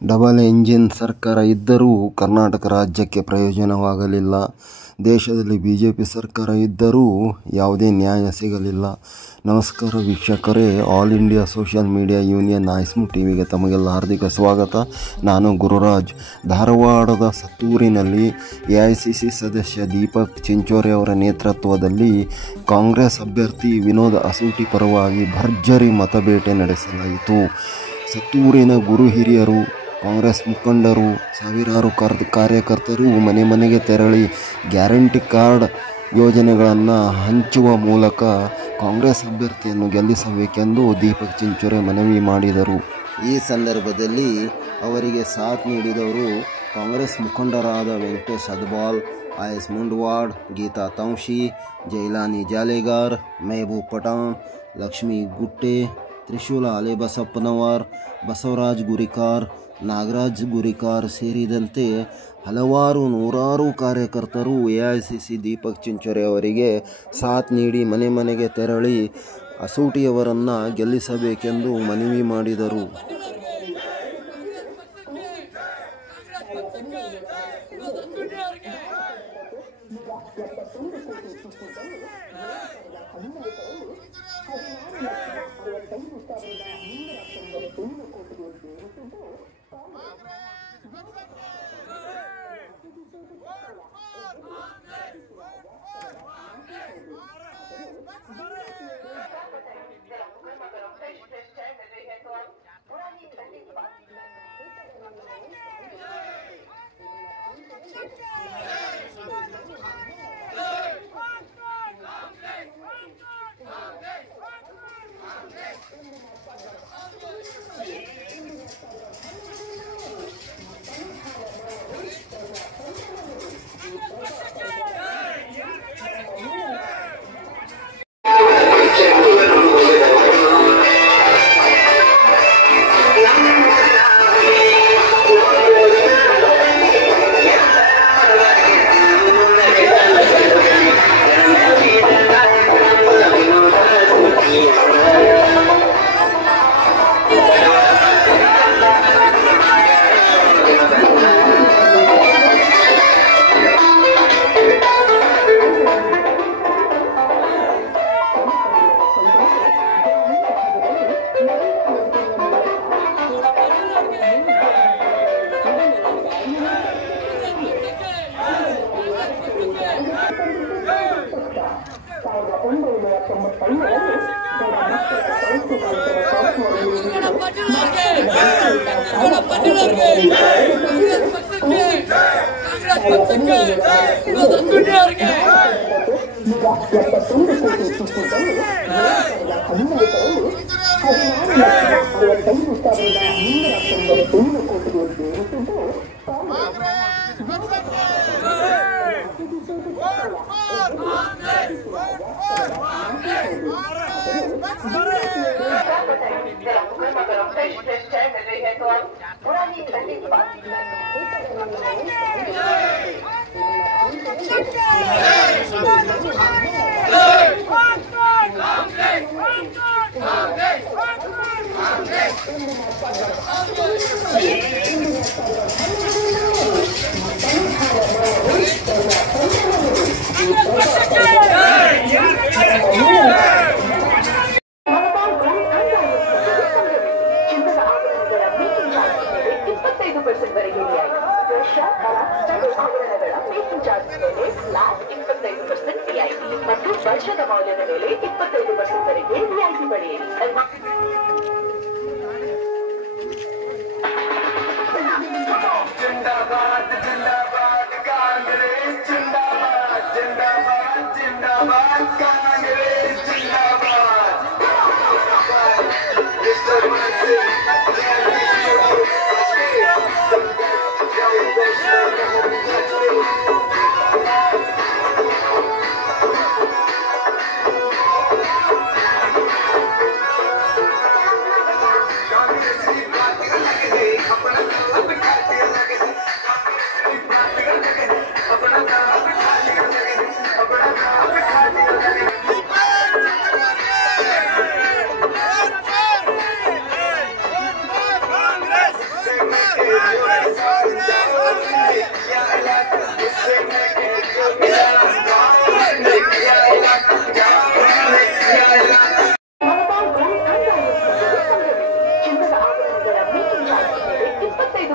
Double engine ಸರ್ಕಾರ ಇದ್ದರೂ ಕರ್ನಾಟಕ ರಾಜ್ಯಕ್ಕೆ ಪ್ರಯೋಜನವಾಗಲಿಲ್ಲ. ದೇಶದಲ್ಲಿ ಬಿಜೆಪಿ ಸರ್ಕಾರ ಇದ್ದರೂ ಯಾವುದೇ ನ್ಯಾಯ ಸಿಗಲಿಲ್ಲ. ನಮಸ್ಕಾರ ವೀಕ್ಷಕರೇ, all India social media union ISMU ಟಿವಿಗೆ ತಮಗೆಲ್ಲ ಹಾರ್ದಿಕ ಸ್ವಾಗತ. ನಾನು ಗುರುರಾಜ್. ಧಾರವಾಡದ ಸತ್ತೂರಿನಲ್ಲಿ ಎಐಸಿಸಿ ಸದಸ್ಯ ದೀಪಕ್ ಚಿಂಚೋರೆ ಅವರ ನೇತೃತ್ವದಲ್ಲಿ ಕಾಂಗ್ರೆಸ್ ಅಭ್ಯರ್ಥಿ ವಿನೋದ್ ಅಸೂಟಿ ಪರವಾಗಿ ಭರ್ಜರಿ ಮತಬೇಟೆ ನಡೆಸಲಾಯಿತು. ಸತ್ತೂರಿನ ಗುರು ಹಿರಿಯರು, ಕಾಂಗ್ರೆಸ್ ಮುಖಂಡರು, ಸಾವಿರಾರು ಕಾರ್ಯಕರ್ತರು ಮನೆ ಮನೆಗೆ ತೆರಳಿ ಗ್ಯಾರಂಟಿ ಕಾರ್ಡ್ ಯೋಜನೆಗಳನ್ನು ಹಂಚುವ ಮೂಲಕ ಕಾಂಗ್ರೆಸ್ ಅಭ್ಯರ್ಥಿಯನ್ನು ಗೆಲ್ಲಿಸಬೇಕೆಂದು ದೀಪಕ್ ಚಿಂಚೋರೆ ಮನವಿ ಮಾಡಿದರು. ಈ ಸಂದರ್ಭದಲ್ಲಿ ಅವರಿಗೆ ಸಾಥ್ ನೀಡಿದವರು ಕಾಂಗ್ರೆಸ್ ಮುಖಂಡರಾದ ವೆಂಕಟೇಶ್ ಅದ್ಬಾಲ್, ಆಯಸ್ ಮುಂಡವಾಡ್, ಗೀತಾ ತೌಶಿ, ಜೈಲಾನಿ ಜಾಲೇಗಾರ್, ಮೆಹಬೂಬ್ ಪಠಾಣ್, ಲಕ್ಷ್ಮೀ ಗುಟ್ಟೆ, ತ್ರಿಶೂಲ ಅಲೆಬಸಪ್ಪನವರ್, ಬಸವರಾಜ್ ಗುರಿಕಾರ್, ನಾಗರಾಜ್ ಗುರಿಕಾರ್ ಸೇರಿದಂತೆ ನೂರಾರು ಕಾರ್ಯಕರ್ತರು ಎಐಸಿಸಿ ದೀಪಕ್ ಚಿಂಚೋರೆ ಅವರಿಗೆ ಸಾಥ್ ನೀಡಿ ಮನೆ ಮನೆಗೆ ತೆರಳಿ ಅಸೂಟಿಯವರನ್ನು ಗೆಲ್ಲಿಸಬೇಕೆಂದು ಮನವಿ ಮಾಡಿದರು. ಮತ್ತು ವರ್ಷದ ಮೌಲ್ಯದ ಮೇಲೆ 25% ವರೆಗೆ ರಿಯಾಯಿತಿ ಪಡೆಯಿರಿ.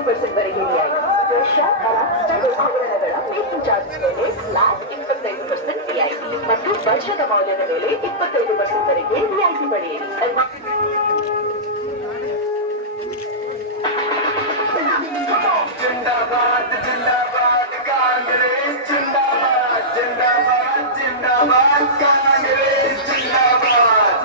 25% ವರೆಗೆ ರಿಯಾಯಿತಿ. ವೇಷಧಾರ ಸ್ಟಡ್ ಆಭರಣಗಳ ಮೇಕಿಂಗ್ ಚಾರ್ಜ್ ಮೇಲೆ ಫ್ಲಾಟ್ 25% ರಿಯಾಯಿತಿ ಮತ್ತು ವರ್ಷದ ಮೌಲ್ಯದ ಮೇಲೆ 25% ವರೆಗೆ ರಿಯಾಯಿತಿ ಪಡೆಯಿರಿ. जिंदाबाद जिंदाबाद कांग्रेस जिंदाबाद जिंदाबाद जिंदाबाद कांग्रेस जिंदाबाद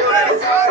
Congress!